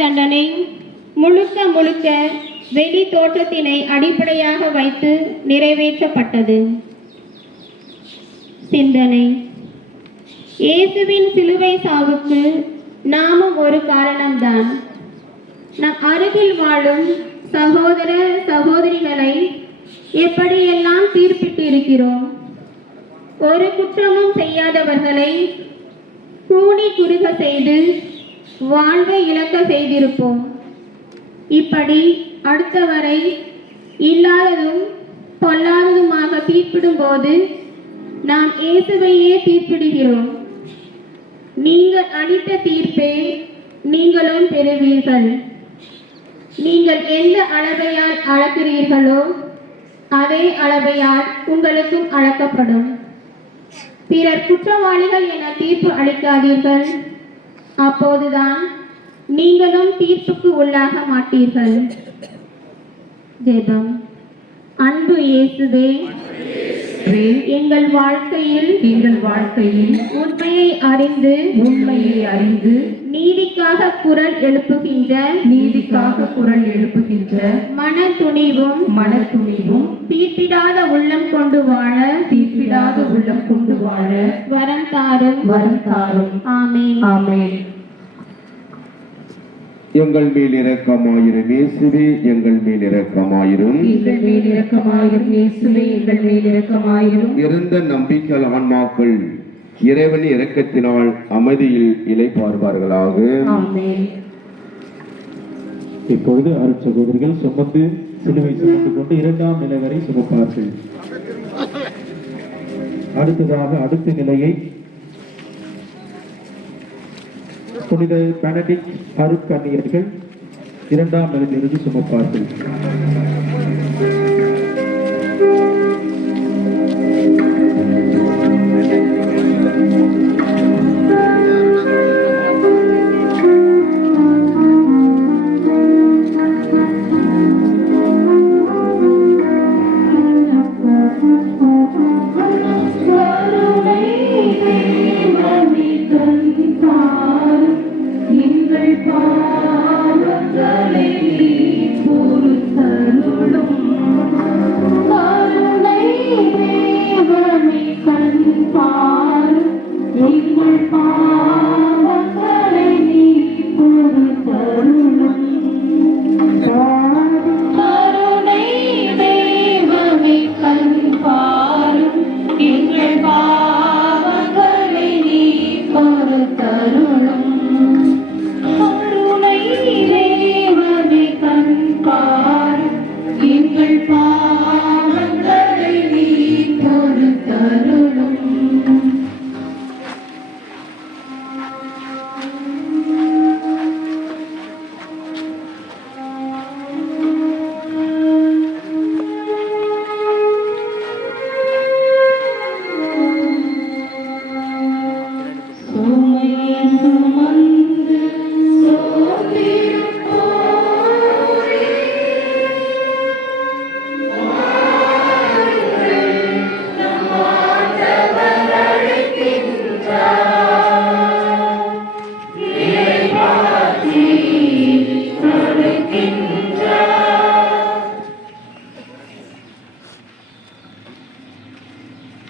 தண்டனை முழுக்க முழுக்க வெளி தோற்றத்தினை அடிப்படையாக வைத்து நிறைவேற்றப்பட்டது. சிந்தனை. இயேசுவின் சிலுவை சாவுக்கு நாமும் ஒரு காரணம்தான். நம் அருகில் வாழும் சகோதர சகோதரிகளை எப்படியெல்லாம் தீர்ப்பிட்டு இருக்கிறோம். ஒரு குற்றமும் செய்யாதவர்களை கூனி குறுக செய்து வாழ்வை இழக்க செய்திருப்போம். இப்படி அடுத்தவரை இல்லாததும் பொல்லாததுமாக தீர்ப்பிடும் போது நாம் இயேசுவையே தீர்ப்பிடுகிறோம். நீங்கள் அளித்த தீர்ப்பே நீங்களும் பெறுவீர்கள். நீங்கள் எந்த அளவையால் அளக்கிறீர்களோ அதே அளவையால் உங்களுக்கும் அளக்கப்படும். பிறர் குற்றவாளிகள் என தீர்ப்பு அளிக்காதீர்கள். அப்போதுதான் நீங்களும் தீர்ப்புக்கு உள்ளாக மாட்டீர்கள். ஜெபம். அன்பு இயேசுவே, எங்கள் வாழ்க்கையில் உண்மையை அறிந்து நீதிக்காக குரல் எழுப்புகின்ற மன துணிவும் தீர்ப்பிடாத உள்ளம் கொண்டு வாழ வரம் தாரும். ஆமென். எங்கள் மேல் இரக்கமாயிரும் இயேசுவே, எங்கள் மேல் இரக்கமாயிரும். இறந்த நம்பிக்கை ஆன்மாக்கள் இறைவனின் இரக்கத்தினால் அமைதியில் இளைப்பாறுவார்களாக. இப்பொழுது அருட்சகோதரிகள் சுமந்து சிலுவை சுமந்து கொண்டு 2ஆம் நிலை வரை சுமப்பார்கள். அடுத்ததாக அடுத்த நிலையை புனித பெனடிக்ட் அருட்கன்னியர்கள் 2ஆம் நிலையிலிருந்து சுமப்பார்கள்.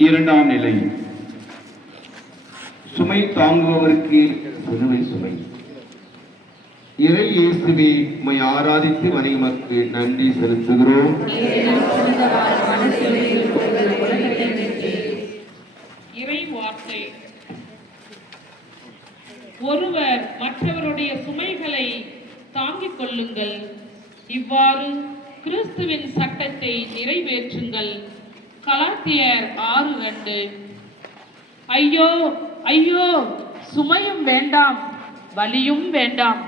இரண்டாம் நிலை. சுமை தாங்குபவருக்கு சிலுவை சுமை. இறை இயேசுவே, உம்மை ஆராதித்து வணங்கி நன்றி செலுத்துகிறோம். இறை வார்த்தை. ஒருவர் மற்றவருடைய சுமைகளை தாங்கிக் கொள்ளுங்கள், இவ்வாறு கிறிஸ்துவின் சட்டத்தை நிறைவேற்றுங்கள். கலாத்தியர் 6:2. ஐயோ ஐயோ, சுமையும் வேண்டாம் வலியும் வேண்டாம்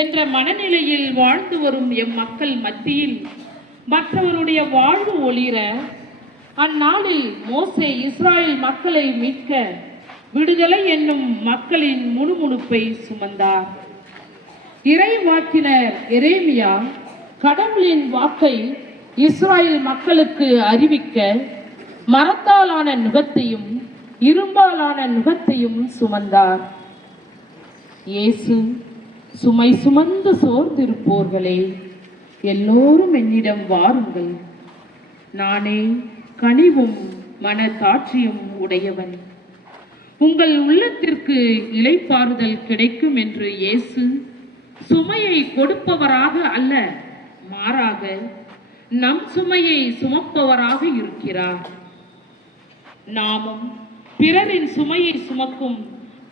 என்ற மனநிலையில் வாழ்ந்து வரும் எம் மக்கள் மத்தியில் மற்றவருடைய வாழ்வு ஒளிர அந்நாளில் மோசே இஸ்ராயேல் மக்களை மீட்க விடுதலை என்னும் மக்களின் முணுமுணுப்பை சுமந்தார். இறை வாக்கினர் எரேமியா கடவுளின் வாக்கை இஸ்ராயேல் மக்களுக்கு அறிவிக்க மரத்தாலான நுகத்தையும் இரும்பாலான நுகத்தையும் சுமந்தார். இயேசு சுமை சுமந்து சோர்ந்திருப்போர்களே, எல்லோரும் என்னிடம் வாருங்கள். நானே கனிவும் மனத்தாட்சியும் உடையவன். உங்கள் உள்ளத்திற்கு இளைப்பாறுதல் கிடைக்கும் என்று இயேசு சுமையை கொடுப்பவராக அல்ல, மாறாக நம் சுமையை சுமப்பவராக இருக்கிறார். நாமும் பிறரின் சுமையை சுமக்கும்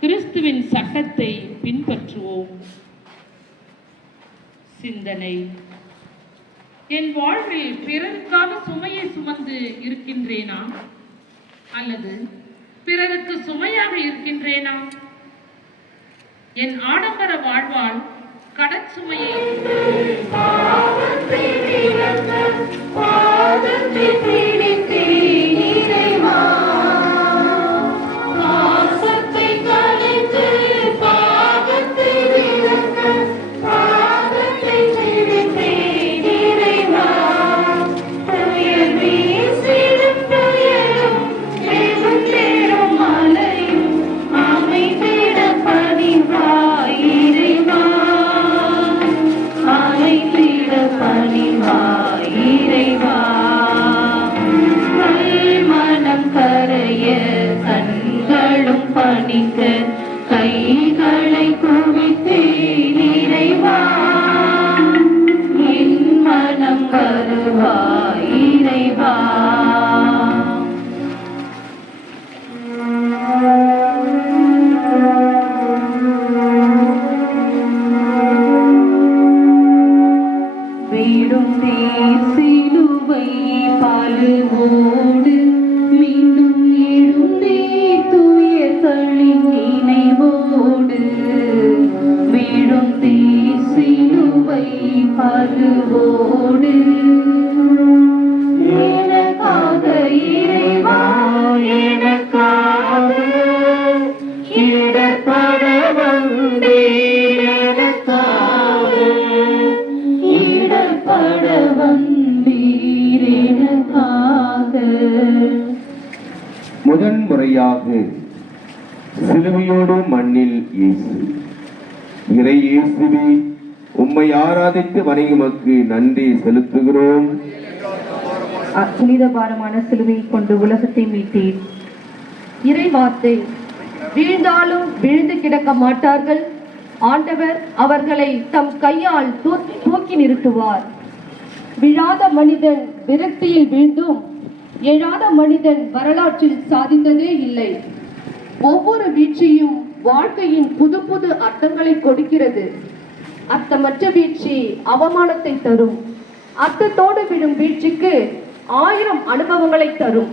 கிறிஸ்துவின் சட்டத்தை பின்பற்றுவோம். சிந்தனை: என் வாழ்வில் பிறருக்காக சுமையை சுமந்து இருக்கின்றேனா, அல்லது பிறருக்கு சுமையாக இருக்கின்றேனா? என் ஆடம்பர வாழ்வால் கடற்சுமையை கைகளை குவித்தே இறைவா, என் மனம் வருவாய் இறைவா. வீடும் சிலுவை பாலுவோடு மீண்டும் எழுந்தே துயர்களின் நினைவோடு, வீடும் சிலுவை பாலுவோடு எனக்காக இறைவா, எனக்காக இடர்பட வந்தே, எனக்காக இடர்பட வந்தீர் எனக்காக. முதன்முறையாக சிலுவையோடு மண்ணில் இயேசு. இறை இயேசுவே, உம்மை ஆராதித்து வணங்குமக்கு நன்றி செலுத்துகிறோம். புனித பாரமான சிலுவையை கொண்டு உலகத்தை மீட்டீர். இறை வார்த்தை: வீழ்ந்தாலும் விழுந்து கிடக்க மாட்டார்கள், ஆண்டவர் அவர்களை தம் கையால் தூக்கி நிறுத்துவார். விழாத மனிதன் விரக்தியில் வீழ்ந்தும் எழாத மனிதன் வரலாற்றில் சாதித்ததே இல்லை. ஒவ்வொரு வீழ்ச்சியும் வாழ்க்கையின் புது புது அர்த்தங்களை கொடுக்கிறது. அர்த்தமற்ற வீழ்ச்சி அவமானத்தை தரும். அர்த்தத்தோடு விடும் வீழ்ச்சிக்கு 1000 அனுபவங்களை தரும்.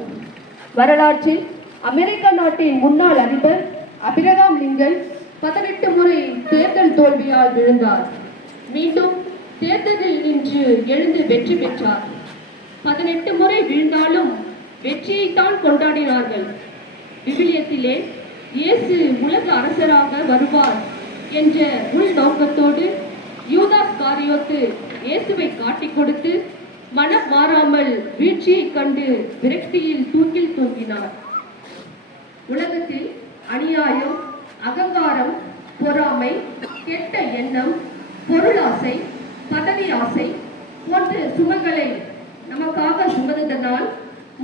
வரலாற்றில் அமெரிக்க நாட்டின் முன்னாள் அதிபர் அபிரகாம் லிங்கன் 18 முறை தேர்தல் தோல்வியால் விழுந்தார். மீண்டும் தேர்தலில் நின்று எழுந்து வெற்றி பெற்றார். 18 முறை வீழ்ந்தாலும் வெற்றியைத்தான் கொண்டாடினார்கள். விவிலியத்திலே இயேசு உலக அரசராக வருவார் என்ற உள்நோக்கத்தோடு யூதாஸ் காரியோத்து இயேசுவை காட்டிக் கொடுத்து மனம் மாறாமல் வீழ்ச்சியை கண்டு விரக்தியில் தூக்கில் தூங்கினார். உலகத்தில் அநியாயம், அகங்காரம், பொறாமை, கெட்ட எண்ணம், பொருளாசை, பதவி ஆசை போன்ற சுமைகளை நமக்காக சுமந்ததனால்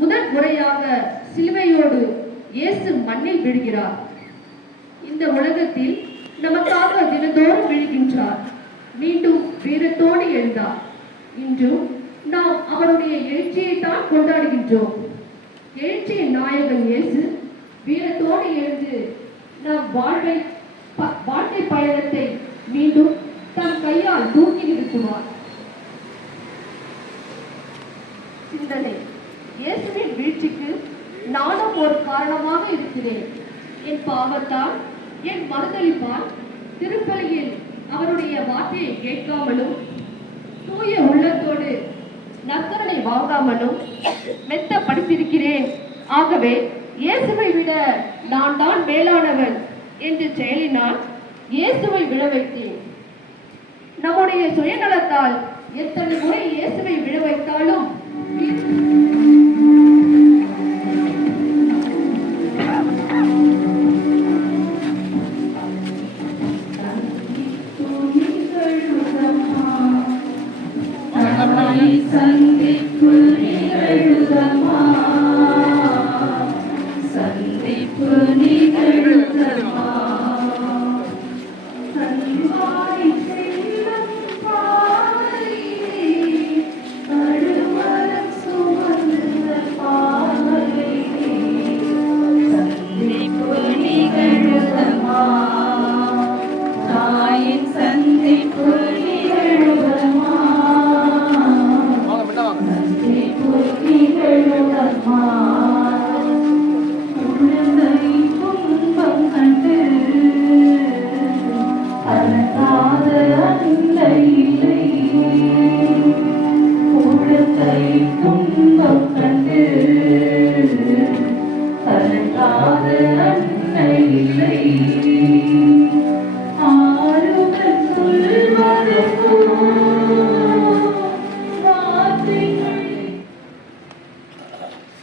முதல் முறையாக சிலுவையோடு இயேசு மண்ணில் விழுகிறார். இந்த உலகத்தில் நமக்காக தினந்தோறும் விழுகின்றார். மீண்டும் வீரத்தோடு எழுந்தார். இன்றும் நாம் அவருடைய எழுச்சியை தான் கொண்டாடுகின்றோம். எழுச்சியின் நாயகன் இயேசு வீரத்தோடு எழுந்து நம் வாழ்க்கை பயணத்தை மீண்டும் தம் கையால் தூக்கி நிறுத்துவார். சிந்தனை: இயேசுவின் வீழ்ச்சிக்கு நானும் ஒரு காரணமாக இருக்கிறேன். என் பாவத்தால், என் மறுதலிப்பால், திருப்பலியில் அவருடைய வார்த்தையை கேட்காமலும், தூய உள்ளத்தோடு நற்கருணை வாங்காமலும் மெத்த படித்திருக்கிறேன். ஆகவே இயேசுவை விட நான் தான் மேலானவன் என்று செயலினால் இயேசுவை விழ வைத்தேன். நம்முடைய சுயநலத்தால் எத்தனை முறை இயேசுவை விழ வைத்தாலும்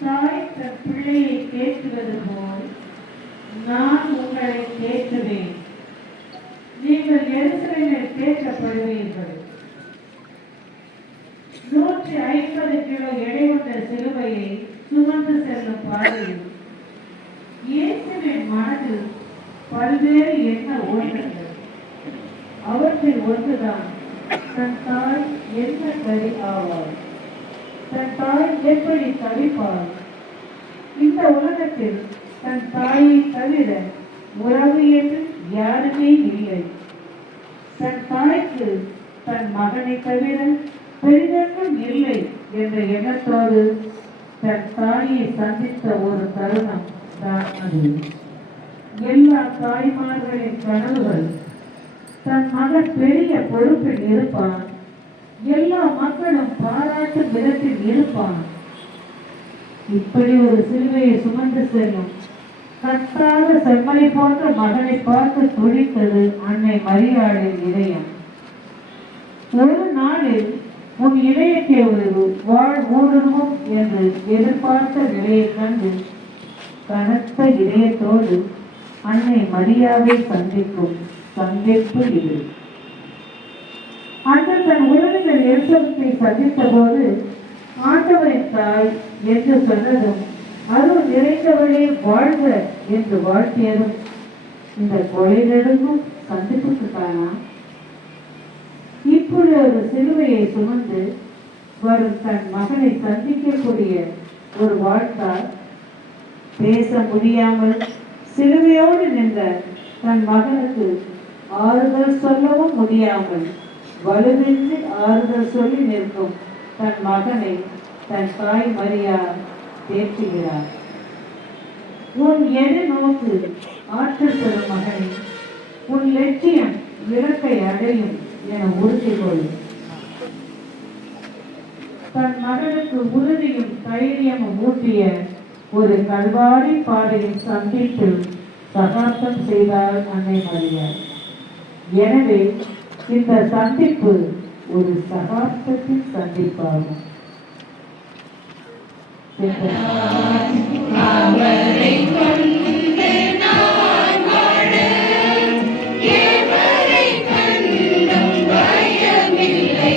தாய் தன் பிள்ளையை தேற்றுவது போல் நான் உங்களை தேற்றுவேன். நீங்கள் எருசலேமில் தேற்றப்படுவீர்கள். 150 கிலோ எடை கொண்ட சிலுவையை சுமந்து செல்லும் பாதையில் இயேசுவின் மனதில் பல்வேறு எண்ண ஓட்டங்கள். அவற்றில் ஒன்றுதான், தன் தாய் என்ன கதி ஆவார், தன் தாய் எப்படி தவிப்பார். இந்த உலகத்தில் தன் தாயை தவிர உறவு என்று யாருமே இல்லை. தன் தாய்க்கு தன் மகனை தவிர பெரிதொன்றும் இல்லை என்ற எண்ணத்தோடு தன் தாயை சந்தித்த ஒரு தருணம் தான் அது. எல்லா தாய்மார்களின் கனவுகள், தன் மகன் பெரிய பொறுப்பில் இருப்பான், எல்லா மக்களும் பாராட்டும் விதத்தில் இருப்பான். இப்படி ஒரு சிலுவையை சுமந்து செல்லும் கத்தாத செம்மலை போன்ற மகனை பார்த்து துடித்தது அன்னை மரியாளின் இதயம். ஒரு நாளில் உன் இதயத்தை ஒரு வாழ் ஊடுருவும் என்று எதிர்பார்த்த நிலையை கண்டு கனத்த இதயத்தோடு அன்னை மரியாதை சந்திக்கும் சந்திப்பு இது. அன்று தன் உறவினர் எலிசபெத்தை சந்தித்த போது ஆண்டவரின் தாய் என்று சொன்னதும் அருள் நிறைந்தவளே வாழ்க என்று வாழ்த்தியதும் இந்த கொலை நடுங்கும் சந்திப்புக்குத்தானா? இப்படி ஒரு சிலுவையை சுமந்து வரும் தன் மகனை சந்திக்கக்கூடிய ஒரு வாழ்த்தால் பேச முடியாமல் சிலுவையோடு நின்ற தன் மகனுக்கு ஆறுதல் சொல்லவும் முடியாமல் வலுவின்றி ஆறுதல் சொல்லி நிற்கும் தன் மகனை தன் தாய் மரியா தேற்றுகிறார். உன் எது நோக்கு ஆற்றல் பெறும் மகனே, உன் லட்சியம் இலக்கை அடையும் என உறுதி கொள். தன் மகனுக்கு உறுதியும் தைரியமும் ஊட்டிய ஒரு கல்வாரி பாதையின் சந்திப்பில் சகாப்தம் செய்தார் அன்னை மரியா. எனவே இந்த சந்திப்பு ஒரு சகாப்தத்தின் சந்திப்பாகும். அவரை கொண்டு நான் வாழ எவரை கண்டும் பயமில்லை.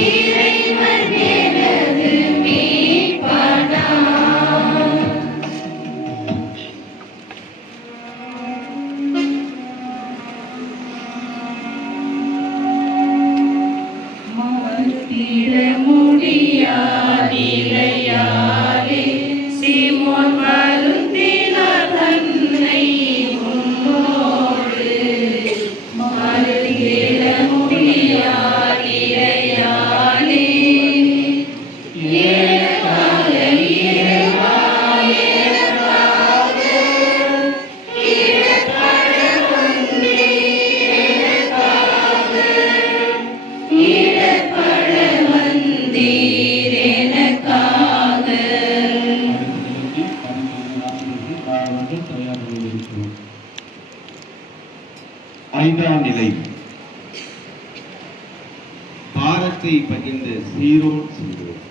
இறைவன் எனது மீட்பானார். மறுத்திட முடியாதில்லையாலே சீமோன் வருந்தினார் தன்னை உன்னோடு. மறுத்திட முடியாதில்லையாலே எனக்காக இறைவா எனக்காக இடர்பட வந்தீர், எனக்காக இடர்பட வந்தீர் எனக்காக. ஐந்தாம் நிலை. பாரத்தை பகிர்ந்த சீரோன் சீரோன்.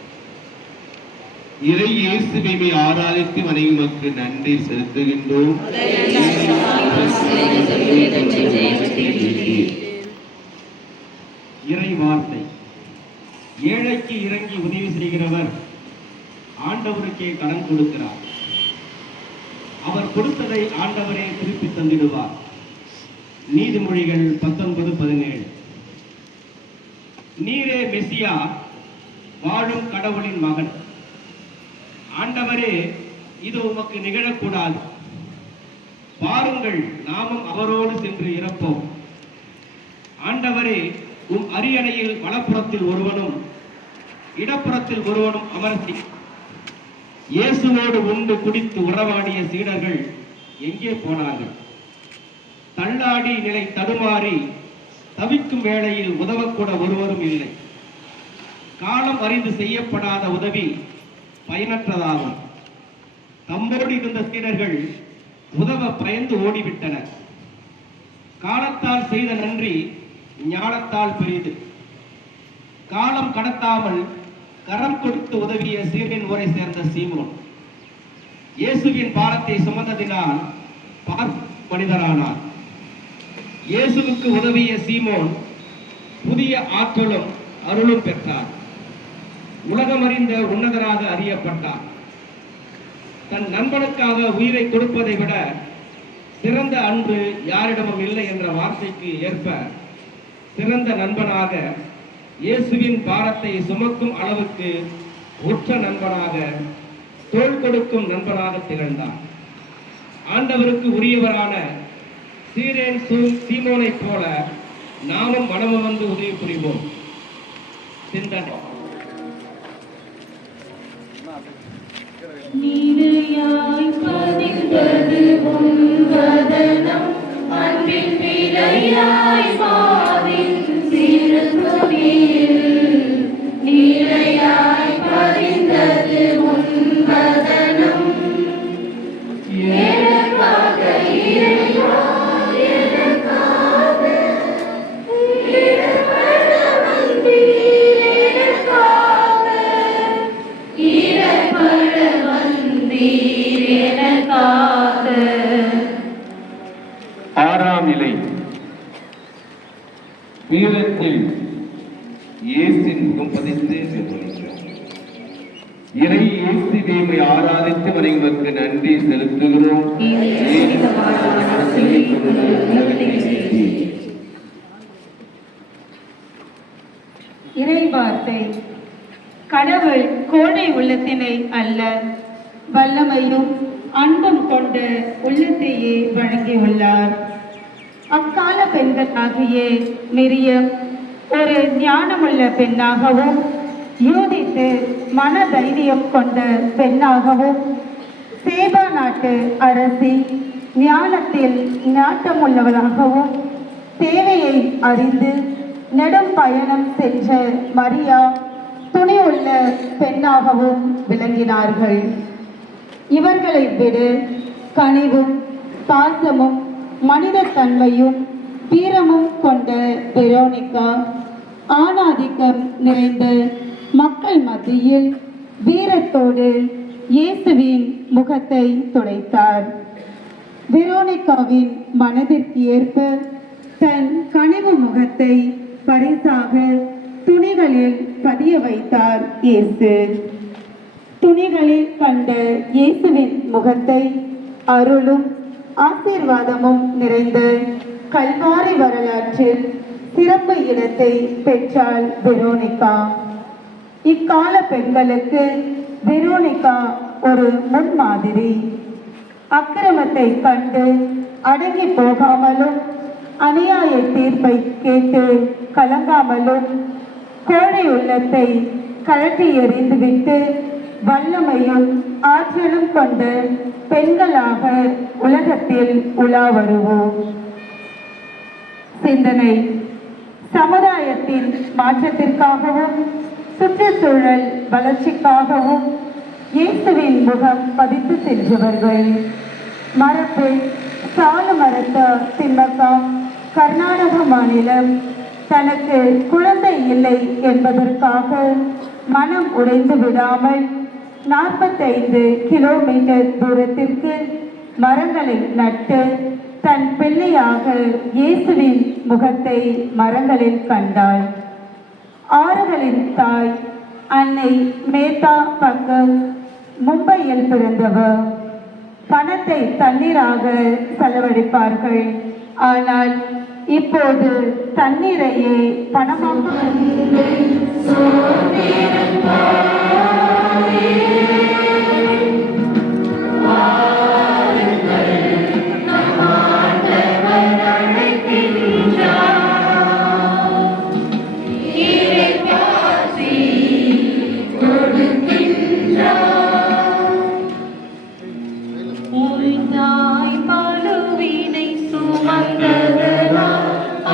இறை இயேசுவை ஆராதித்து மனைவிக்கு நன்றி செலுத்துகின்றோம். இறை வார்த்தை. ஏழைக்கு இறங்கி உதவி செய்கிறவர் ஆண்டவருக்கே கடன் கொடுக்கிறார். அவர் கொடுத்ததை ஆண்டவரே திருப்பி தந்திடுவார். நீதிமொழிகள் 19:17. நீரே மெசியா, வாழும் கடவுளின் மகன். ஆண்டவரே, இது உமக்கு நிகழக்கூடாது. பாருங்கள், நாமும் அவரோடு சென்று இறப்போம். ஆண்டவரே, உம் அரியணையில் வலப்புறத்தில் ஒருவனும் இடப்புறத்தில் ஒருவனும் அமர்த்தி இயேசுவோடு உண்டு குடித்து உறவாடிய சீடர்கள் எங்கே போனார்கள்? தள்ளாடி நிலை தடுமாறி தவிக்கும் வேளையில் உதவக்கூட ஒருவரும் இல்லை. காலம் அறிந்து செய்யப்படாத உதவி பயனற்றதாகும். தம்மோடு இருந்த சீடர்கள் உதவ பயந்து ஓடிவிட்டனர். காலத்தால் செய்த நன்றி ஞானத்தால் பெரிது. காலம் கடத்தாமல் கரம் கொடுத்து உதவிய சீரின் ஊரை சேர்ந்த சீமோன் இயேசுவின் பாரத்தை சுமந்ததினால் மனிதரானார். இயேசுவுக்கு உதவிய சீமோன் புதிய ஆற்றலும் அருளும் பெற்றார். உலகமறிந்த உன்னதராக அறியப்பட்டார். தன் நண்பனுக்காக உயிரை கொடுப்பதை விட சிறந்த அன்பு யாரிடமும் இல்லை என்ற வார்த்தைக்கு ஏற்ப சிறந்த நண்பனாக, இயேசுவின் பாரத்தை சுமக்கும் அளவுக்கு உற்ற நண்பனாக, தோள் கொடுக்கும் நண்பனாக திகழ்ந்தார். ஆண்டவருக்கு உரியவரான சீரேன் சீமோனை போல நாமும் மனமும் வந்து உதவி புரிவோம். சிந்தனை. நீரையாய் பதிந்தது உன் வதனம், அன்பின் விலையாய் மாறின் சிறு துணியில். நீரையாய் பதிந்தது உன் வதனம், எனக்காக இறைவா, எனக்காக இறைவன வந்தீர், எனக்காக இறைவன வந்தீர், எனக்காக. ஆறாம் நிலை வீரத்தில் இயேசின் முகம் பதித்து இறை இயேசு தேவை ஆராதித்து வரைவதற்கு நன்றி செலுத்துகிறோம். இறைவார்த்தை. கடவுள் கோடை உள்ளத்தினை அல்ல, வல்லமையும் அன்பும் கொண்ட உள்ளத்தையே வழங்கியுள்ளார். அக்கால பெண்களாகிய மிரியம் ஒரு ஞானமுள்ள பெண்ணாகவும், யூதித்து மன தைரியம் கொண்ட பெண்ணாகவும், சேபா நாட்டு அரசி ஞானத்தில் நாட்டமுள்ளவளாகவும், தேவையை அறிந்து நெடும் பயணம் சென்ற மரியா துணிவுள்ள பெண்ணாகவும் விளங்கினார்கள். இவர்களை விட கனிவும் பாசமும் மனிதத்தன்மையும் வீரமும் கொண்ட வெரோனிகா ஆணாதிக்கம் நிறைந்த மக்கள் மத்தியில் வீரத்தோடு இயேசுவின் முகத்தை துடைத்தார். வெரோனிகாவின் மனதிற்கு ஏற்ப தன் கனிவு முகத்தை பரிசாக துணிகளில் பதிய வைத்தார் இயேசு. துணிகளில் கண்ட இயேசுவின் முகத்தை அருளும் ஆசீர்வாதமும் நிறைந்த கல்வாரி வரலாற்றில் சிறப்பு இடத்தை பெற்றாள் வெரோனிகா. இக்கால பெண்களுக்கு வெரோனிகா ஒரு முன்மாதிரி. அக்கிரமத்தை கண்டு அடங்கி போகாமலும், அநியாய தீர்ப்பை கேட்டு கலங்காமலும், கோழை உள்ளத்தை கழற்றி எறிந்துவிட்டு வல்லமையும் ஆற்றலும் கொண்ட பெண்களாக உலகத்தில் உலா வருவோம். சிந்தனை. சமுதாயத்தின் மாற்றத்திற்காகவும் சுற்றுச்சூழல் வளர்ச்சிக்காகவும் இயேசுவின் முகம் பதித்து சென்றவர்கள். மரபு சாலுமரத்த திம்மக்கா கர்நாடக மாநிலம் தனக்கு குழந்தை இல்லை என்பதற்காக மனம் உடைந்து விடாமல் 45 கிலோமீட்டர் தூரத்திற்கு மரங்களை நட்டு தன் பிள்ளையாக இயேசுவின் முகத்தை மரங்களில் கண்டாள். ஆறுகளின் தாய் அன்னை மேத்தா பக்கம் மும்பையில் பிறந்தவர். பணத்தை தண்ணீராக செலவழிப்பார்கள், ஆனால் இப்போது தண்ணீரையே பணமாக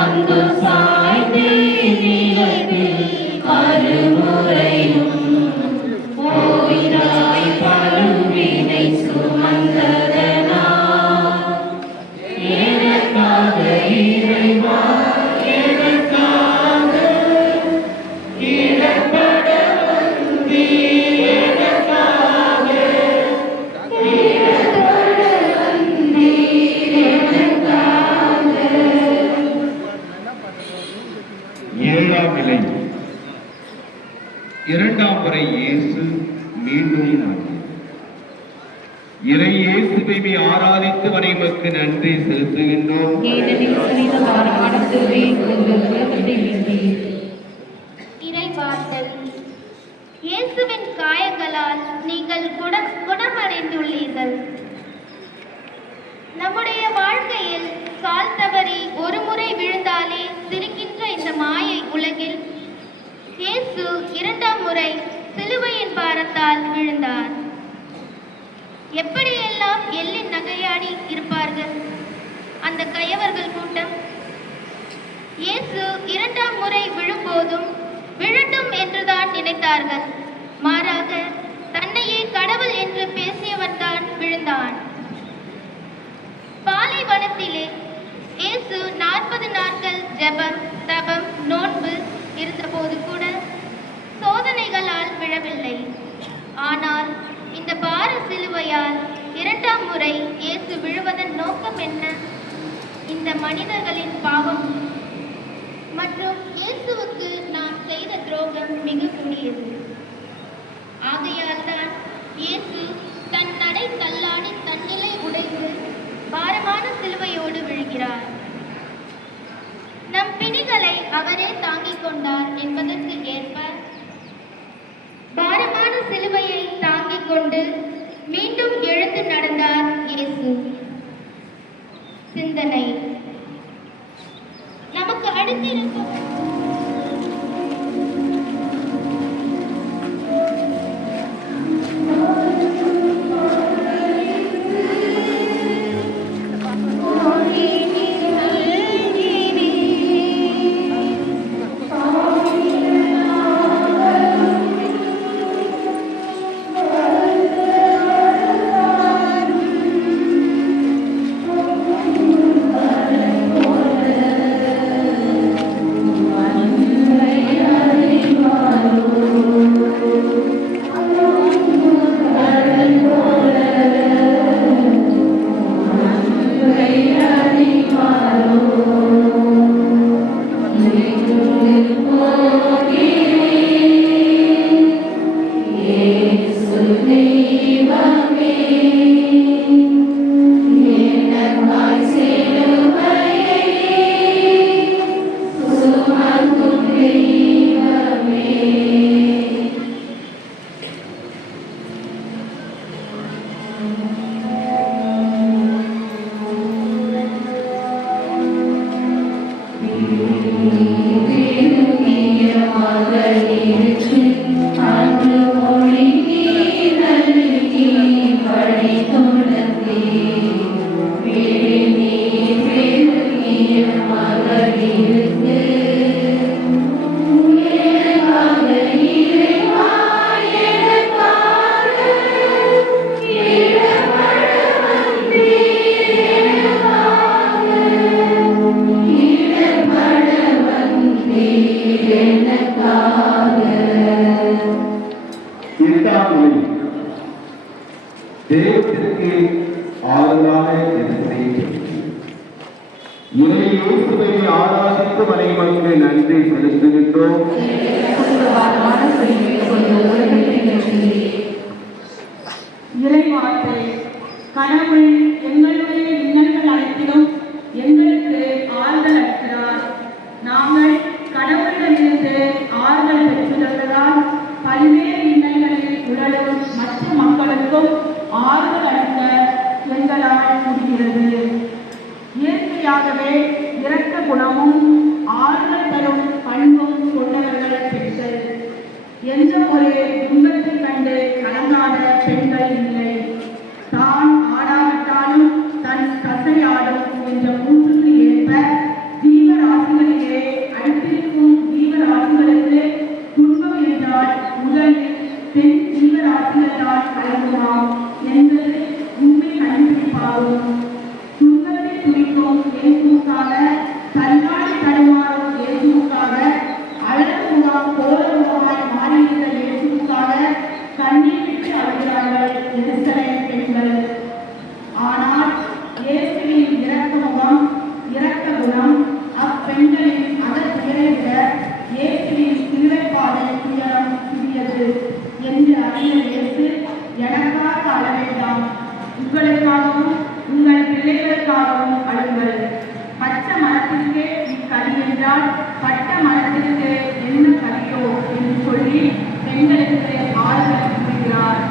அங்கு சாய்ந்தே நிலவில் மறுமுறையும் ஏழாம் நிலை. இரண்டாம் முறை இயேசு மீண்டும் மாறினார். இறை இயேசுவை ஆராதித்து வரைமக்கு நன்றி செலுத்துகின்றோம். இறைவார்த்தல். இயேசுவின் காயங்களால் நீங்கள் குணமடைந்துள்ளீர்கள். நம்முடைய வாழ்க்கையில் கால் தவறி ஒரு முறை விழுந்தாலே சிரிக்கின்ற இந்த மாயை உலகில் இயேசு இரண்டாம் முறை சிலுவையின் பாரத்தால் விழுந்தார். எப்படியெல்லாம் எள்ளி நகையாடி இருப்பார்கள் அந்த கயவர்கள் கூட்டம். இயேசு இரண்டாம் முறை விழும்போதும் விழட்டும் என்றுதான் நினைத்தார்கள். மாறாக தன்னையே கடவுள் என்று பேசியவன்தான் விழுந்தான். பாலைவனத்திலே இயேசு 40 நாட்கள் ஜெபம், தபம், நோன்பு இருந்தபோது கூட சோதனைகளால் விழவில்லை. ஆனால் இந்த பார சிலுவையால் இரண்டாம் முறை இயேசு விழுவதன் நோக்கம் என்ன? இந்த மனிதர்களின் பாவம் மற்றும் இயேசுவுக்கு நாம் செய்த துரோகம் மிக கூடியது. ஆகையால் தான் இயேசு தன் நடை தள்ளாடி தன்னிலை உடைந்து பாரமான சிலுவையோடு விழுகிறார். நம் பிணிகளை அவரே தாங்கிக் கொண்டார் என்பதற்கு ஏற்ப பாரமான சிலுவையை தாங்கிக் கொண்டு மீண்டும் எழுந்து நடந்தார் இயேசு. சிந்தனை. நமக்கு அடுத்திருக்கும் தேவத்திற்கு ஆறுதலான இயேசுவை ஆராதித்து வரைமக்கு நன்றி செலுத்துகின்றோம். இறைவார்த்தை. கடவுள் எங்களுடைய இன்னல்கள் அனைத்திலும் எங்களுக்கு ஆறுதல் அளிக்கிறார். நாங்கள் கடவுளிடமிருந்து ஆறுதல் பெற்றுள்ளதால் பல்வேறு இன்னல்களில் உடலும் மற்ற மக்களுக்கும் ஆறுதல் அளிக்க எங்களால் முடிகிறது. இயற்கையாகவே இரக்க குணமும் ஆறுதல் தரும் பண்பும் கொண்டவர்கள் பெண்கள். எந்த ஒரு துன்பத்தைக் கண்டு கலங்காத பெண்கள் இல்லை. தான் ஆடாவிட்டாலும் தன் தசையாடும் என்ற கூற்றுக்கு ஏற்ப ஜீவராசிகளிலே அடுத்திருக்கும் ஜீவராசிகளுக்கு துன்பம் என்றால் முதலில் பெண் ஜீவராசிகளால் கலங்குமாம் என்பது உண்மை கண்டுபிடிப்பாகும். துன்பத்தை குறிக்கும் இயேசுக்காக, தன்னாடி தடுமாறும் இயேசுக்காக, அழகு முகாம் கோர முகமாய் மாறியிருந்த இயேசுக்காக மகனுக்கு என்ன கலையோ என்று சொல்லி பெண்களுக்கு ஆறுதல் கூறுகிறார்.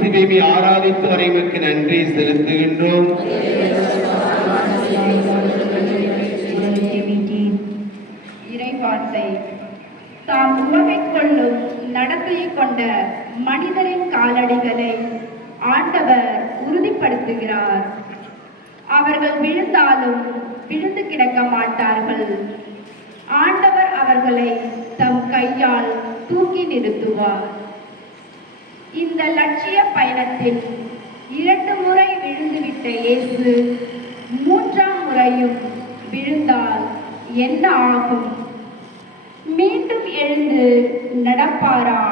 சிந்தனை ஆராதித்து அனைவருக்கு நன்றி செலுத்துகின்றோம். இறைவார்த்தை தாம் உவகை கொள்ளும் நடத்தையை கொண்ட மனிதரின் காலடிகளை ஆண்டவர் உறுதிப்படுத்துகிறார். அவர்கள் விழுந்தாலும் விழுந்து கிடக்க மாட்டார்கள். ஆண்டவர் அவர்களை தம் கையால் தூக்கி நிறுத்துவார். இந்த லட்சிய பயணத்தில் 2 முறை விழுந்துவிட்ட இயேசு 3ஆம் முறையும் விழுந்தால் என்ன ஆகும்? மீண்டும் எழுந்து நடப்பாரா?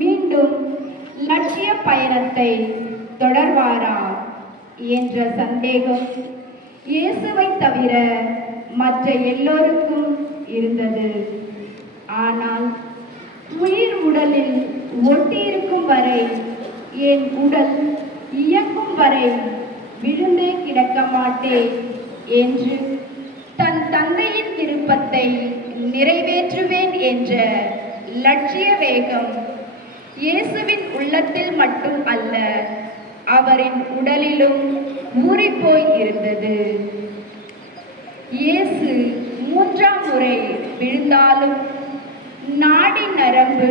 மீண்டும் லட்சிய பயணத்தை தொடர்வாரா என்ற சந்தேகம் இயேசுவை தவிர மற்ற எல்லோருக்கும் இருந்தது. ஆனால் உயிர் உடலில் ஒட்டியிருக்கும் வரை, என் உடல் இயங்கும் வரை விழுந்தே கிடக்க மாட்டேன் என்று தன் தந்தையின் விருப்பத்தை நிறைவேற்றுவேன் என்ற லட்சிய வேகம் இயேசுவின் உள்ளத்தில் மட்டும் அல்ல, அவரின் உடலிலும் ஊறிப்போய் இருந்தது. இயேசு 3ஆம் முறை விழுந்தாலும் நாடி நரம்பு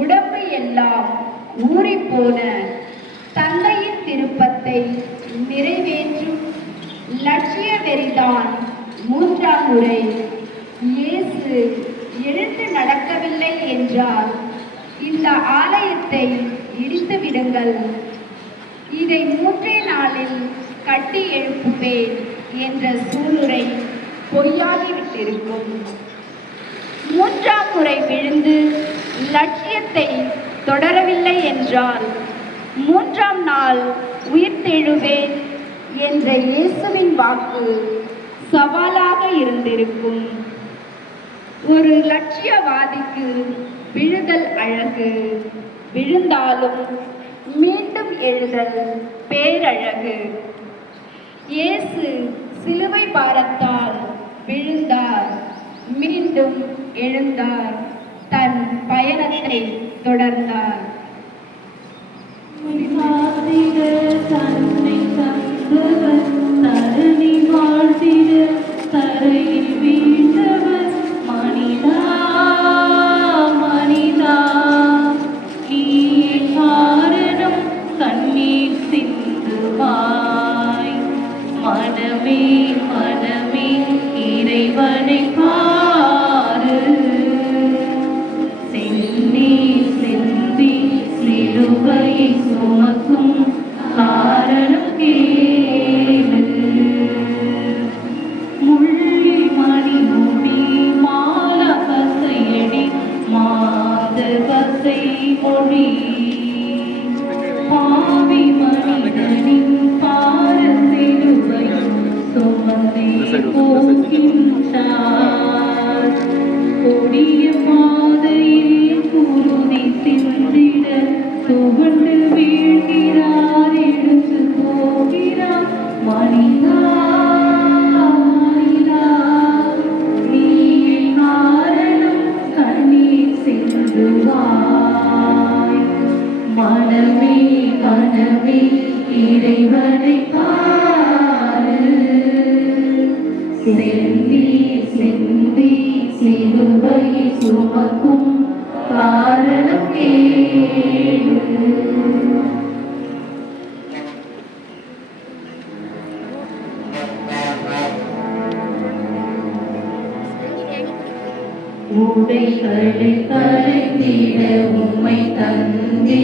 உடம்பு எல்லாம் ஊறிப்போன தந்தையின் திருப்பத்தை நிறைவேற்றும் லட்சிய வெறிதான் 3ஆம் முறை. இயேசு எழுந்து நடக்கவில்லை என்றால் இந்த ஆலயத்தை இடித்து விடுங்கள், இதை 3 நாளில் கட்டி எழுப்புவேன் என்ற சூளுரை பொய்யாகிவிட்டிருக்கும். 3ஆம் முறை விழுந்து லட்சியத்தை தொடரவில்லை என்றால் 3ஆம் நாள் உயிர்த்தெழுவேன் என்ற இயேசுவின் வாக்கு சவாலாக இருந்திருக்கும். ஒரு லட்சியவாதிக்கு விழுதல் அழகு, விழுந்தாலும் மீண்டும் எழுதல் பேரழகு. இயேசு சிலுவை பாரத்தால் விழுந்தார், மீண்டும் எழுந்தார், தன் பயணத்தை தொடர்ந்தார். தன்னை தந்தவர் தரணி வாழ்த்திட தரையில் வீழ்ந்தவர் மனிதா மனிதா, நீ காரணம் கண்ணீர் சிந்துவாய். மனமே மனமே இறைவனை பாரு, செந்நீர் சிந்தி சிலுவையை சுமக்கும் போகின்றார். கொடிய பாதையில் குருதி சிந்திட துவண்டு வீழ்கிறார், எடுத்து போகிறார். மனிதா மனிதா, நீ காரணம் கண்ணீர் சிந்துவாய். மனமே மனமே இறைவனை பாரு, சிந்தி சிந்தி சிலுவையை சுமக்கும் காரணம் கேளு. உடைகளை கலைந்திட உம்மை தந்தி,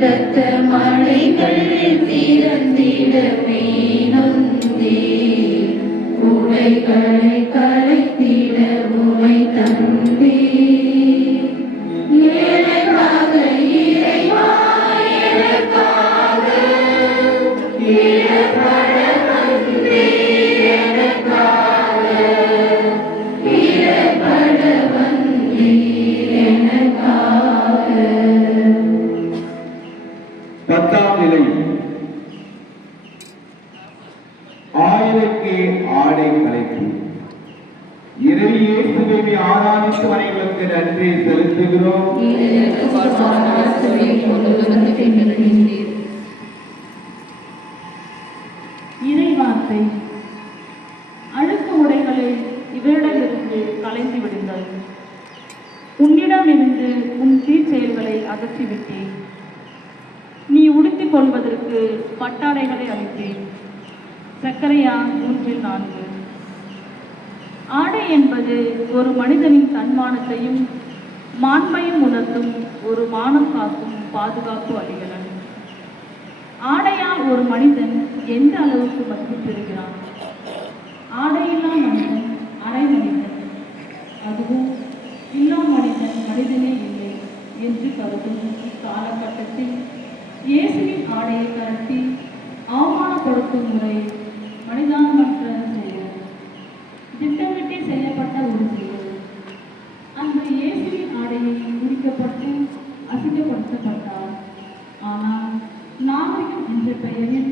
இரத்த மழைகள் திறந்திட மேனொந்தி. உடைகளை கலைத்திட உம்மை தந்தி, எனக்காக இறைவா எனக்காக இடப்பட வந்தே, எனக்காக இடப்பட வந்தே, எனக்காக. 10ஆம் நிலை. ஆயிரக்கே ஆடை கலைப்பு. இறை இயேசுவை ஆராதித்து அனைவருக்கு நன்றி செலுத்துகிறோம். இறைவார்த்தை, அழுக்கு உடைகளை இவரிடமிருந்து கலைந்து விடுங்கள். உன்னிடமிருந்து உன் தீச்செயல்களை அகற்றிவிட்டேன். நீ உடுத்திக் கொள்வதற்கு பட்டாடைகளை அளித்தேன். சக்கரையா 3:4. ஆடை என்பது ஒரு மனிதனின் தன்மானத்தையும் மாண்பையும் உணர்த்தும் ஒரு மானம் காக்கும் பாதுகாப்பு அணிகலன். ஆடையால் ஒரு மனிதன் எந்த அளவுக்கு மதிப்பு பெறுகிறான்? ஆடையில்லா மனிதன் அரை மனிதன், அதுவும் இல்லா மனிதன் மனிதனே இல்லை என்று கருதும் இக்காலகட்டத்தில் இயேசுவின் ஆடையை கரட்டி அவமானப்படுத்தும் முறை மனிதானமற்ற செயல், திட்டமிட்டே செய்யப்பட்ட ஒரு செயல். அந்த இயேசுவின் ஆடையை முடிக்கப்பட்டு அசிங்கப்படுத்தப்பட்டார். ஆனால் நாகரிகம் என்ற பெயரில்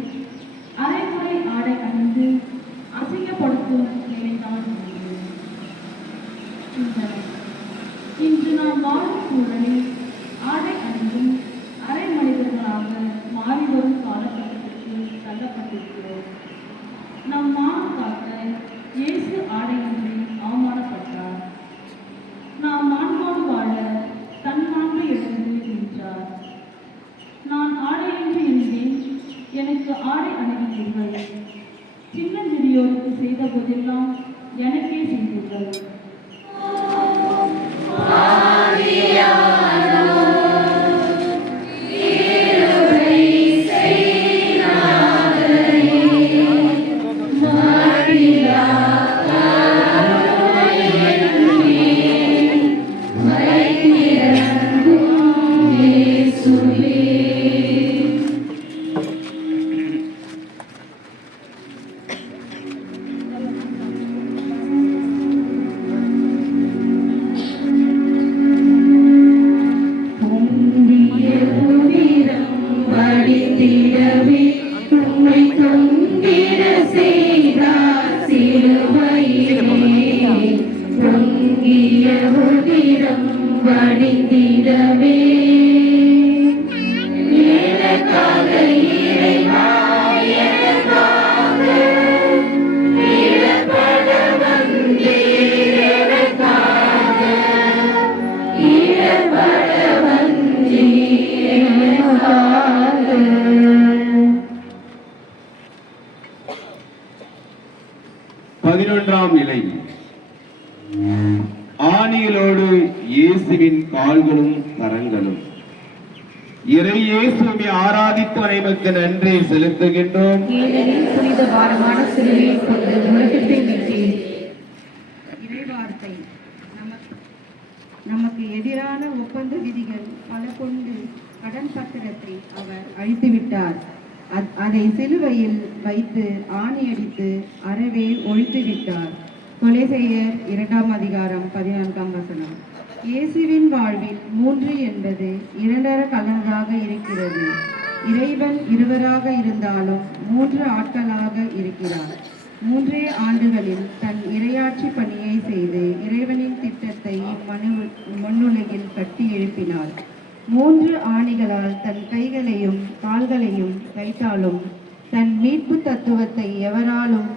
அரைமுறை ஆடை அணிந்து அசிங்கப்படுத்தும் நிலைதான் உள்ளது. இன்று நாம் வாழும் சூழலில் ஆடை அணிந்தும் அரை மனிதர்களாக மாறி வரும் காலகட்டத்திற்கு தள்ளப்பட்டிருக்கிறோம். நம் மானம் காக்க இயேசு ஆடையின்றி அவமானப்பட்டார். நாம் மாண்போடு வாழ தன் மாண்பை இழந்து நின்றார். நான் ஆடையின்றி இருந்தேன், எனக்கு ஆடை அணிந்தீர்கள். சின்னஞ்சிறியோருக்கு செய்த போதெல்லாம் எனக்கே செய்தீர்கள். பதினொன்றாம் நிலை. ஆணிகளோடு இயேசுவின் கால்களும் கரங்களும். இறை இயேசுவை ஆராதித்து அனைவருக்கு நன்றி செலுத்துகின்றோம். புனித பாரமான சிலுவையை கொண்டு உலகத்தை மீட்டீர். இறைவார்த்தை, நமக்கு எதிரான ஒப்பந்த விதிகள் பல கொண்டு கடன் பத்திரத்தை அவர் அழித்துவிட்டார். அதை சிலுவையில் வைத்து ஆணியடித்து அறவே ஒழித்து விட்டார். கொலைசெயர் 2ஆம் அதிகாரம் 14ஆம் வசனம். இயேசுவின் வாழ்வில் 3 என்பது 2 கலந்ததாக இருக்கிறது. இறைவன் இருவராக இருந்தாலும் 3 ஆட்களாக இருக்கிறார். 3 ஆண்டுகளில் தன் இறையாட்சி பணியை செய்து இறைவனின் திட்டத்தை மண்ணுலகில் கட்டி எழுப்பினார். 3 ஆணிகளால் தன் கைகளையும் கால்களையும் தைத்தாலும் தன் மீட்பு தத்துவத்தை எவராலும்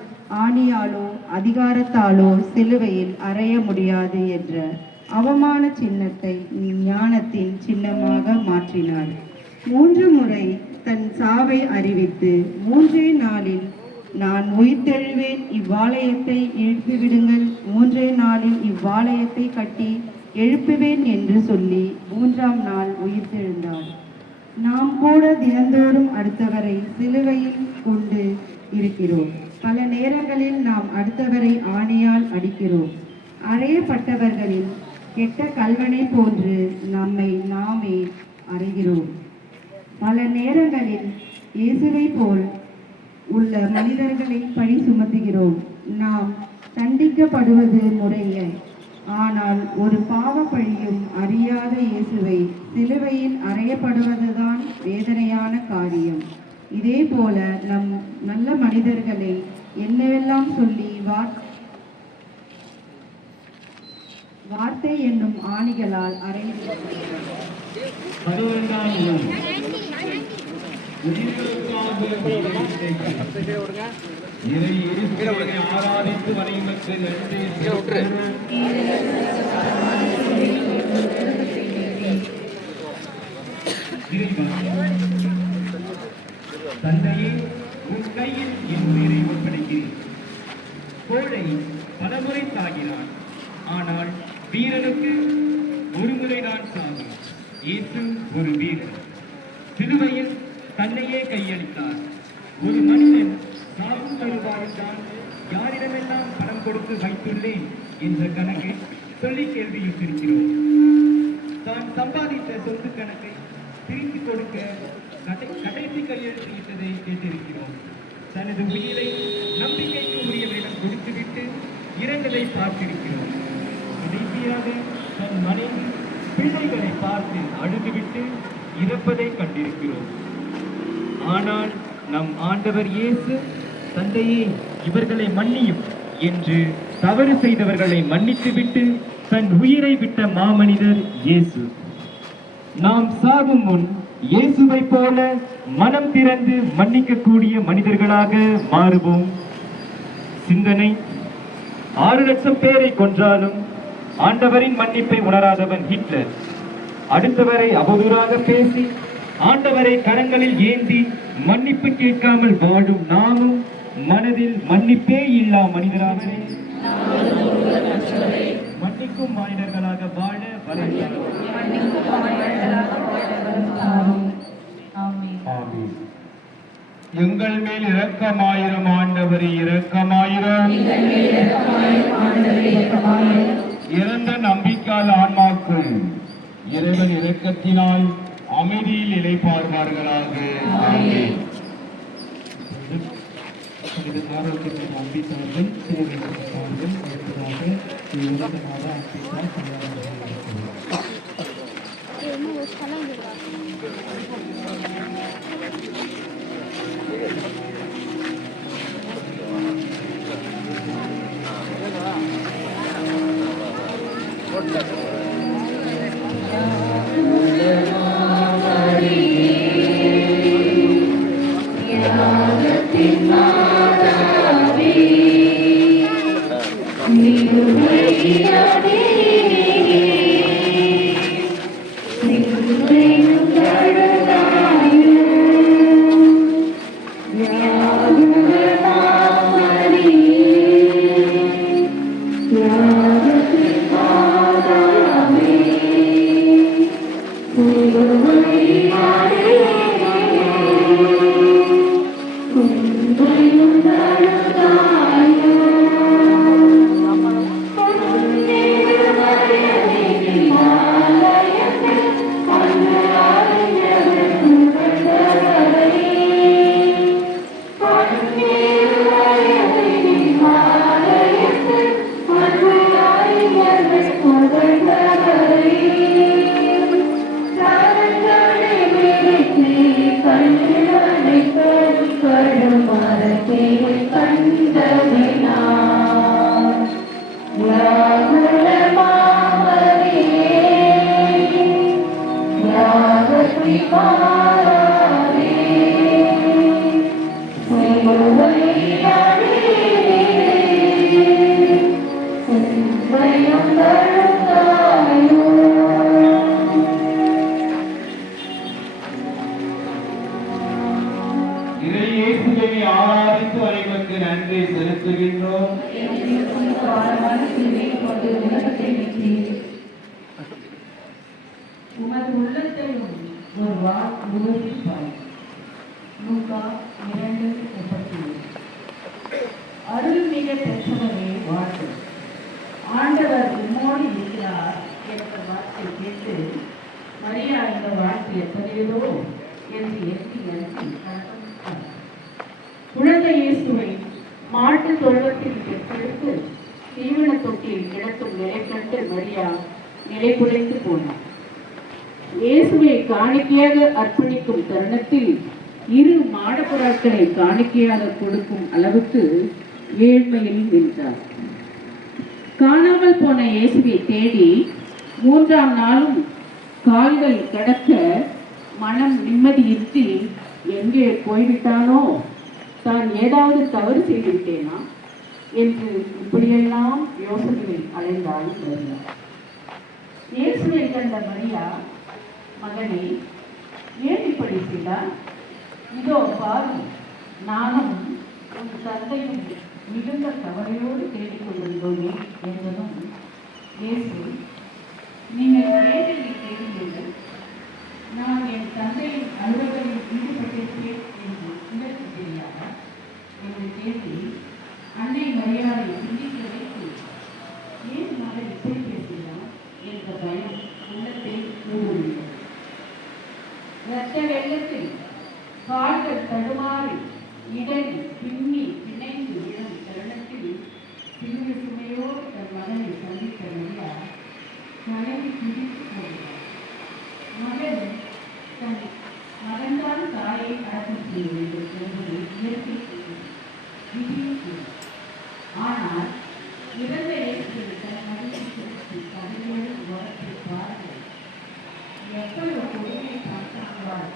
ஆணியாலோ அதிகாரத்தாலோ சிலுவையில் அறைய முடியாது என்ற அவமான சின்னத்தை ஞானத்தின் சின்னமாக மாற்றினார். 3 முறை தன் சாவை அறிவித்து 3 நாளில் நான் உயிர்த்தெழுவேன், இவ்வாலயத்தை எழுப்பிவிடுங்கள், 3 நாளில் இவ்வாலயத்தை கட்டி எழுப்புவேன் என்று சொல்லி 3ஆம் நாள் உயிர்த்தெழுந்தார். நாம் கூட தினந்தோறும் அடுத்தவரை சிலுவையில் கொண்டு இருக்கிறோம். பல நேரங்களில் நாம் அடுத்தவரை ஆணியால் அடிக்கிறோம். அறையப்பட்டவர்களின் கெட்ட கல்வனை போன்று நம்மை நாமே அறைகிறோம். பல நேரங்களில் இயேசுவை போல் உள்ள மனிதர்களை பழி சுமத்துகிறோம். நாம் தண்டிக்கப்படுவது முறையே, ஆனால் ஒரு பாவ பழியும் அறியாத இயேசுவை சிலுவையில் அறையப்படுவதுதான் வேதனையான காரியம். இதே போல நம் நல்ல மனிதர்களை என்னவெல்லாம் சொல்லி வார்த்தை என்னும் ஆணிகளால் ஆராதித்து தந்தையே, உன் கையில் என் உயிரை ஒப்படைக்கிறேன். கோழை பலமுறை சாகினான், ஆனால் வீரனுக்கு ஒரு முறைதான் சாகு. இயேசு ஒரு வீரன். சிலுவையில் தன்னையே கையளித்தார். ஒரு மனிதன் சாகும் தருவாய்தான் யாரிடமெல்லாம் பணம் கொடுத்து வைத்துள்ளேன் என்ற கணக்கை சொல்லி கேள்வியுற்றிருக்கிறோம். தான் சம்பாதித்த சொத்து கணக்கை பிரித்து கொடுக்க கடைசி கையெழுத்திட்டதை கேட்டிருக்கிறோம். தனது உயிரை நம்பிக்கைக்கு உரியவரிடம் கொடுத்துவிட்டு இறந்ததை பார்த்திருக்கிறோம். கடைசியாக தன் மனைவி பிள்ளைகளை பார்த்து அழுதுவிட்டு இறப்பதை கண்டிருக்கிறோம். ஆனால் நம் ஆண்டவர் இயேசு, தந்தையே இவர்களை மன்னியும் என்று தவறு செய்தவர்களை மன்னித்துவிட்டு தன் உயிரை விட்ட மாமனிதர் இயேசு. நாம் சாகும் முன் இயேசுவை போல மனம் திறந்து மன்னிக்கக்கூடிய மனிதர்களாக மாறுவோம். சிந்தனை: 6 லட்சம் பேரை கொன்றாலும் ஆண்டவரின் மன்னிப்பை உணராதவன் ஹிட்லர். அடுத்தவரை அவதூறாக பேசி ஆண்டவரை கரங்களில் ஏந்தி மன்னிப்பு கேட்காமல் வாழும் நாமும் மனதில் மன்னிப்பே இல்லா மனிதராக மன்னிக்கும் மனிதர்களாக வாழ வளர்ந்தார். எங்கள் மேல் இரக்கமாயிரம் ஆண்டவரே, இரக்கமாயிரம். இறந்த நம்பிக்கையால் ஆன்மாக்கள் இறைவன் இரக்கத்தினால் அமைதியில் இளைப்பார்வார்களாக. ஆமென். ஆரோக்கியத்தை நம்பித்தவர்கள் சில வைத்திருப்பார்கள் என்பதாக இவ்விதமாக Thank you. பாரமான சிலுவையை கொண்டு உலகத்தை மீட்டீர். உமது உள்ளத்தையும் ஒரு உபதேசிப்பாய். லூக்கா 2:37. அருள்மிக பெற்றவரே வாழ்த்து. ஆண்டவர் உம்மோடு இருக்கிறார் என்ற வார்த்தை கேட்டு மரியா இந்த வாழ்த்து எத்தனையதோ என்று எண்ணி கலக்கம். குழந்தை இயேசுவை மாட்டு தொழுவத்தில் பெற்றெடுத்து தீவன தொட்டியில் கிடக்கும் நிலை கண்டு மரியா நிலை குலைந்து போனார். இயேசுவை காணிக்கையாக அர்ப்பணிக்கும் தருணத்தில் இரு மாடப்புறாக்களை காணிக்கையாக கொடுக்கும் அளவுக்கு ஏழ்மையில் நின்றார். காணாமல் போன இயேசுவை தேடி 3ஆம் நாளும் கால்கள் கடக்க மனம் நிம்மதியின்றி எங்கே போய்விட்டானோ, தான் ஏதாவது தவறு செய்துவிட்டேனா என்று இப்படியெல்லாம் யோசனையில் அலைந்தாள் மரியா. இயேசுவை கண்ட மரியா, மகனே, ஏன் இப்படி செய்தார்? இதோ பாரும், நானும் உன் தந்தையும் மிகுந்த கவலையோடு தேடிக்கொண்டிருந்தோமே என்பதும், இயேசு, நீங்கள் நேரில் தேடியுங்கள், நான் என் தந்தையின் அலுவலில் ஈடுபட்டிருப்பேன் என்று உங்களுக்கு தெரியாதா என்று கேட்டு அன்னை மரியாதை சிந்திக்க வைத்து, ஏன் மகன் இப்படி பேசுகிறான் என்ற பயம் உள்ளத்தை ஊடுருவியது. இரத்த வெள்ளத்தில் கால்கள் தடுமாறி இடறி பின்னி பிணைந்து விடும் தருணத்தில் சிறு சுமையோடு தன் மகனை சந்தித்த மரியா கலங்கி துடித்து போகிறார். மகன்தான் தாயை அடக்கம் செய்ய வேண்டும் என்பது இயற்கை விதி. ஆனால் இறந்த இயேசுவை தன் மகனை செலுத்தி கதையோடு உரத்தை பாருங்கள், எப்படி ஒரு கொடுமையை பார்த்தார்களால்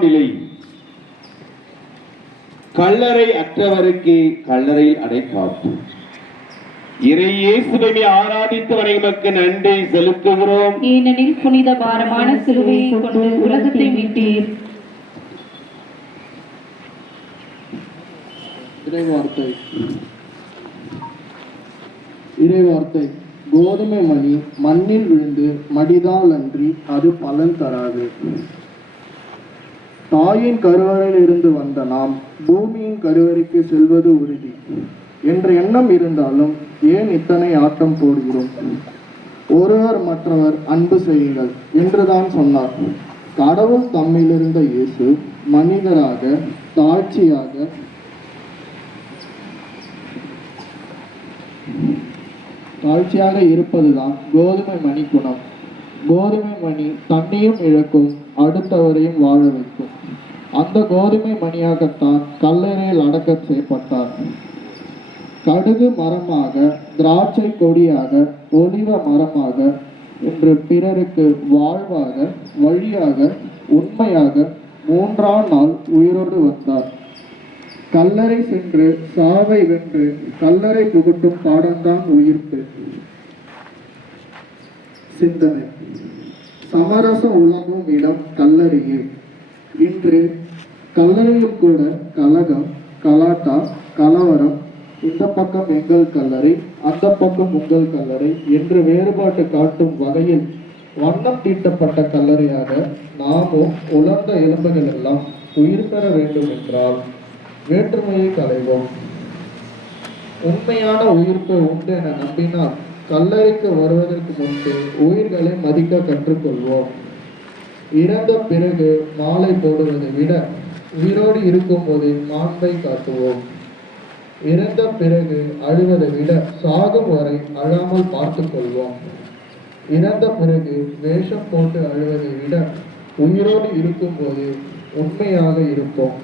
நிலை கல்லறை அற்றவருக்கு கல்லறையில் அடைக்காப்பு. இறை இயேசுவை ஆராதித்து வணங்குவதற்கு நன்றி செலுத்துகிறோம். ஏனெனில் புனித பாரமான சிலுவையை கொண்டு உலகத்தை மீட்டீர். இறைவார்த்தை கோதுமை மணி மண்ணில் விழுந்து மடிதால் அன்றி அது பலன் தராது. தாயின் கருவறையில் இருந்து வந்த நாம் பூமியின் கருவறைக்கு செல்வது உறுதி என்ற எண்ணம் இருந்தாலும் ஏன் இத்தனை ஆட்டம் போடுகிறோம்? ஒருவர் மற்றவர் அன்பு செய்யுங்கள் என்றுதான் சொன்னார். கடவுள் தம்மிலிருந்த இயேசு மனிதராக தாழ்ச்சியாக இருப்பதுதான் கோதுமை மணி குணம். கோதுமை மணி தன்னையும் இழக்கும், அடுத்தவரையும் வாழ வைக்கும். அந்த கோதுமை மணியாகத்தான் கல்லறையில் அடக்கம் செய்யப்பட்டார். கடுகு மரமாக, திராட்சை கொடியாக, ஒலிவ மரமாக என்று பிறருக்கு வாழ்வாக, வழியாக, உண்மையாக 3ஆம் நாள் உயிரோடு வந்தார். கல்லறை சென்று சாவை வென்று கல்லறை புகட்டும் பாடம்தான் உயிர்ப்பு. சிந்தனை. சமரச உலகும் இடம் கல்லறையே. இன்று கல்லறையில் கூட கலகம், கலாட்டா, கலவரம், இந்த பக்கம் எங்கள் கல்லறை, அந்த பக்கம் உங்கள் கல்லறை என்று வேறுபாட்டு காட்டும் வகையில் வண்ணம் தீட்டப்பட்ட கல்லறையாக நாமும் உலர்ந்த எலும்புகள் எல்லாம் உயிர் பெற வேண்டும் என்றால் வேற்றுமையை களைவோம். உண்மையான உயிர்ப்பு உண்டு என நம்பினால் கல்லறைக்கு வருவதற்கு முன்பு உயிர்களை மதிக்க கற்றுக்கொள்வோம். இறந்த பிறகு மாலை போடுவதை விட உயிரோடு இருக்கும் போது மாண்பை காட்டுவோம். இறந்த பிறகு அழுவதை விட சாகும் வரை அழாமல் பார்த்து கொள்வோம். இறந்த பிறகு வேஷம் போட்டு அழுவதை விட உயிரோடு இருக்கும் போது உண்மையாக இருப்போம்.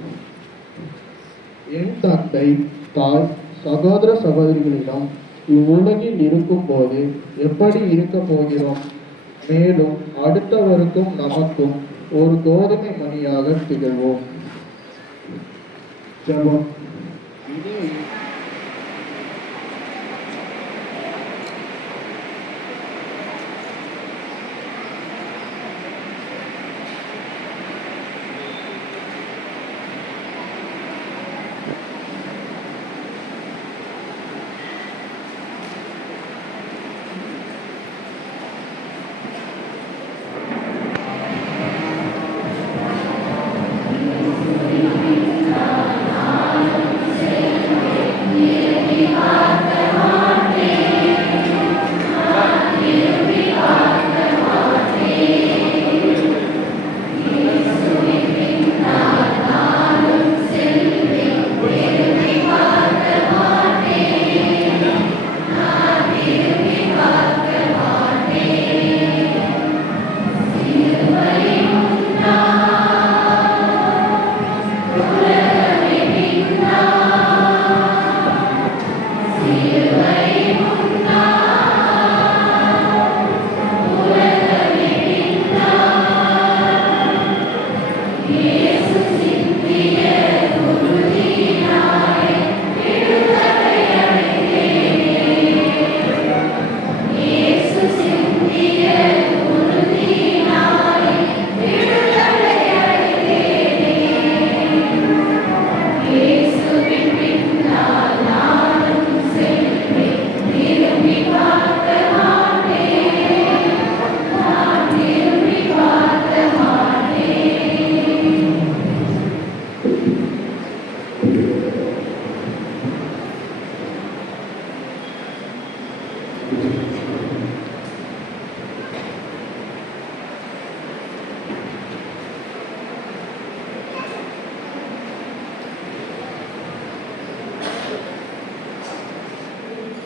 என் தந்தை, தாய், சகோதர சகோதரிகளிடம் இவ்வுலகில் இருக்கும் போது எப்படி இருக்க போகிறோம்? மேலும் அடுத்தவருக்கும் நமக்கும் ஒரு கோதுமை மணியாக திகழ்வோம். ஜெபம்.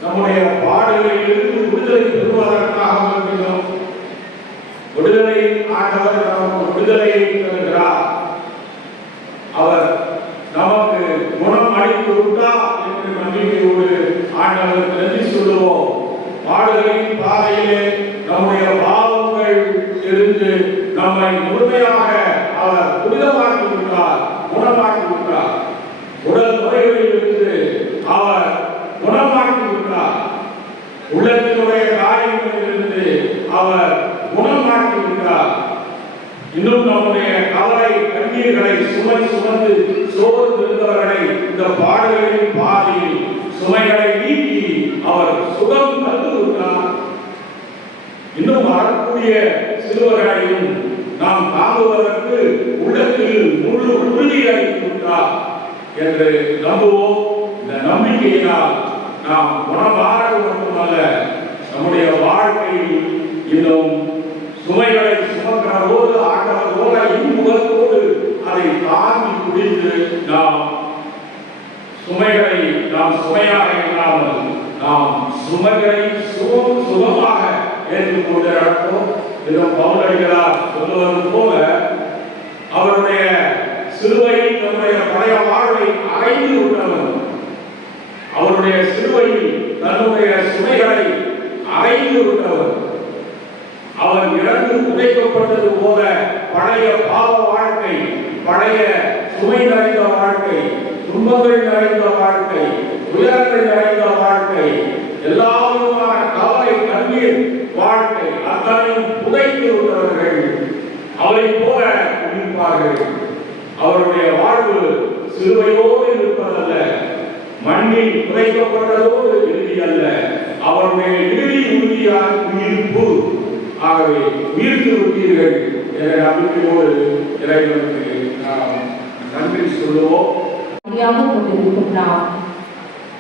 நம்முடைய பாடுகளிலிருந்து விடுதலை பெறுவதற்காக வருகிறோம். விடுதலை ஆண்டவர் நமக்கு விடுதலையை தருகிறார். அவர் நமக்கு குணம் அளித்து விட்டார் என்று நம்பிக்கையோடு ஆண்டவருக்கு நன்றி சொல்லுவோம். பாடுகளின் பாதையிலே நம்முடைய பாவங்கள் இருந்து நம்மை முழுமையாக அவர் புனிதமாக்கி விட்டார், குணமாக்கி விட்டார். உடல் நோய்களில் இருந்து அவர் குணமாக்கி விட்டார். உள்ளத்தினுடைய காரியங்களிலிருந்து அவர் குணமாக்கி விட்டார். இன்னும் நம்முடைய கவலை கண்ணீர்களை சுமந்து சோர்ந்து இருந்தவர்களை இந்த பாடுகளின் பாதையில் சுமைகளை நீக்கி அவர் சுகம் தந்து விட்டார். இன்னும் வரக்கூடிய சிறுவர்களையும் நாம் தாங்குவதற்கு உள்ளத்தில் முழு உறுதி அளித்துவிட்டார் என்று நம்புவோம். இந்த நம்பிக்கையினால் நாம் குணமாறது மட்டுமல்ல, நம்முடைய வாழ்க்கையில் இன்னும் சுமைகளை சுமக்கிற போது ஆண்டவர் போல இன்முகத்தோடு அதை தாங்கி பிடித்து நாம் சுமைகளை சுமையாக இல்லாமல் நாம் சுமைகளை சுகமாக ஏற்றுக்கொண்டு நடப்போம். இன்னும் பவுலடிகளார் சொல்லுவது போல அவருடைய சிலுவையில் தன்னுடைய பழைய வாழ்வை அடைந்து விட்டவர், அவருடைய சிலுவையில் தன்னுடைய சுமைகளை அடைந்து விட்டவர். அவர் இறந்து புதைக்கப்பட்டது போல பழைய பாவ வாழ்க்கை, பழைய சுமை நிறைந்த வாழ்க்கை, துன்பங்கள் நிறைந்த வாழ்க்கை, துயரங்கள் நிறைந்த வாழ்க்கை, எல்லா விதமான கவலை கண்ணீர் வாழ்க்கை அத்தனையும் புதைத்து விட்டவர்கள் அவரை போல இருப்பார்கள். அவருடைய வாழ்வு சிலுவையோடு இருப்பதல்ல, மண்ணில் புதைக்கப்பட்டதோடு இறுதி அல்ல, அவருடைய இறுதி உறுதியான உயிர்ப்பு. ஆகவே உயிர்த்து விட்டீர்கள் என்ற நம்பிக்கையோடு இறைவனுக்கு நாம் நன்றி சொல்லுவோம். கொண்டிருக்கும் நாம்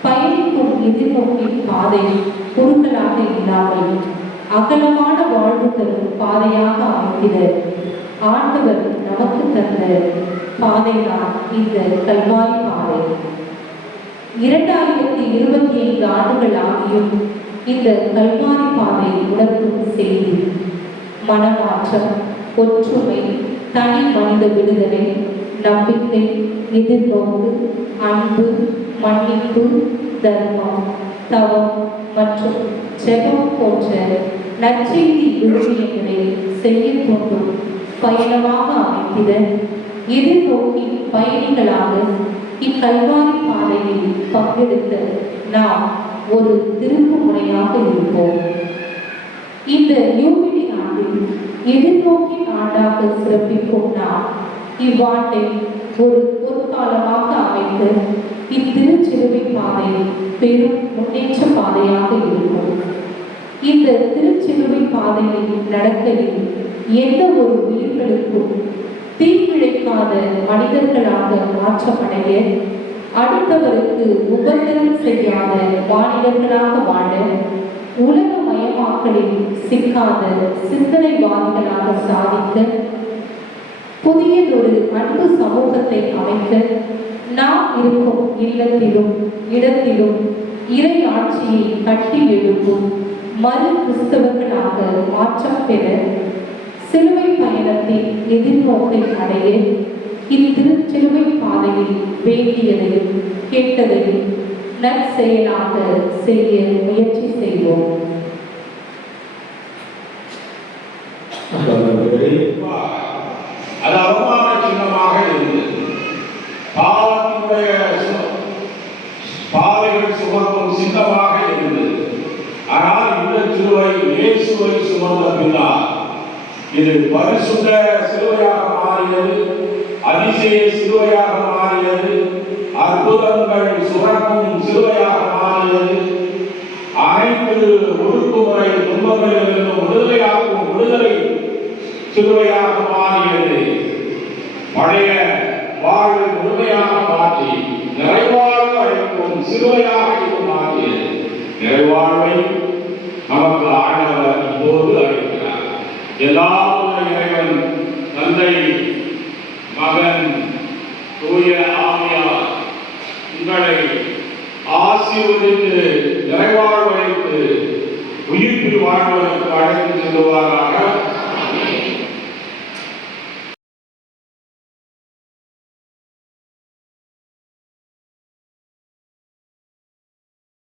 பயணிக்கும் எதிர்நோக்கின் பாதை குறுக்கலாக இல்லாமல் அகலமான வாழ்வு தரும் பாதையாக அமைக்கிற ஆண்டவர் நமக்கு தந்த பாதைதான் இந்த கல்வாரி பாதை. 2025 ஆண்டுகள் ஆகியும் இந்த கல்வாரி பாதை உணர்த்தும் செய்தி மனமாற்றம், ஒற்றுமை, தனி மனித விடுதலை, நம்பிக்கை, எதிர்நோக்கு, அன்பு, மன்னிப்பு, தர்மம், தவம் மற்றும் ஜெபம் போன்ற நற்செய்தி விழுமியங்களை செய்ய தோன்றும் பயணமாக அமைத்திட எதிர்நோக்கி பயணிகளாக இக்கல்வாரி பாதையில் பங்கெடுத்த நாம் ஒரு திருப்பு முறையாக இருப்போம். இந்த யூபிலி ஆண்டில் எதிர்நோக்கி ஆண்டாக சிறப்பிக்கும் நாம் இவ்வாண்டை ஒரு பொற்காலமாக அமைத்து இத்திருச்சிலுவை பாதை பெரும் முன்னேற்ற பாதையாக இருக்கும். இந்த திருச்சிலுவை பாதையில் நடக்கையில் எந்த ஒரு உயிர்களுக்கும் தீங்கிழைக்காத மனிதர்களாக மாற்றமடைய, அடுத்தவருக்கு உபத்திரம் செய்யாத மாநிலங்களாக வாழ, உலகமயமாக்கலில் சிக்காத சிந்தனைவாதிகளாக சாதிக்க, புதியதொரு அன்பு சமூகத்தை அமைக்க, நாம் இருக்கும் இல்லத்திலும் இடத்திலும் இறை ஆட்சியை கட்டி எழுப்பும் மறு கிறிஸ்தவர்களாக மாற்றம் பெற, சிலுவை பயணத்தின் எதிர்நோக்கை அடைய இத்திருச்சிலுவை பாதையில் வேண்டியதையும் கேட்டதையும் நற்செயலாக செய்ய முயற்சி செய்வோம். அது அவமான சின்னமாக இருந்தது. பாவத்தினுடைய பாவைகள் சுமக்கும் சின்னமாக இருந்தது. ஆனால் இந்த சிலுவை இயேசுவை சுமந்த பின்னால் இது பரிசுத்த சிலுவையாக மாறியது, அதிசய சிலுவையாக மாறியது, அற்புதங்கள் சுரக்கும் சிலுவையாக மாறியது, அனைத்து ஒடுக்குமுறை துன்பங்களிலிருந்து விடுதலையாக்கும் விடுதலை சிலுவையாக மாறியது. பழைய வாழ்வை முழுமையாக மாற்றி நிறைவாழ்வு அளிக்கும் சிலுவையாக இது மாறியது. நிறைவாழ்வை நமக்கு ஆண்டவர் இப்போது அளிக்கிறார். எல்லா இறைவன் தந்தை, மகன், தூய ஆவியார் உங்களை ஆசீர்வதித்து நிறைவாழ்வு அளித்து உயிர்ப்பில் வாழ்வதற்கு அழைத்து செல்வாராக.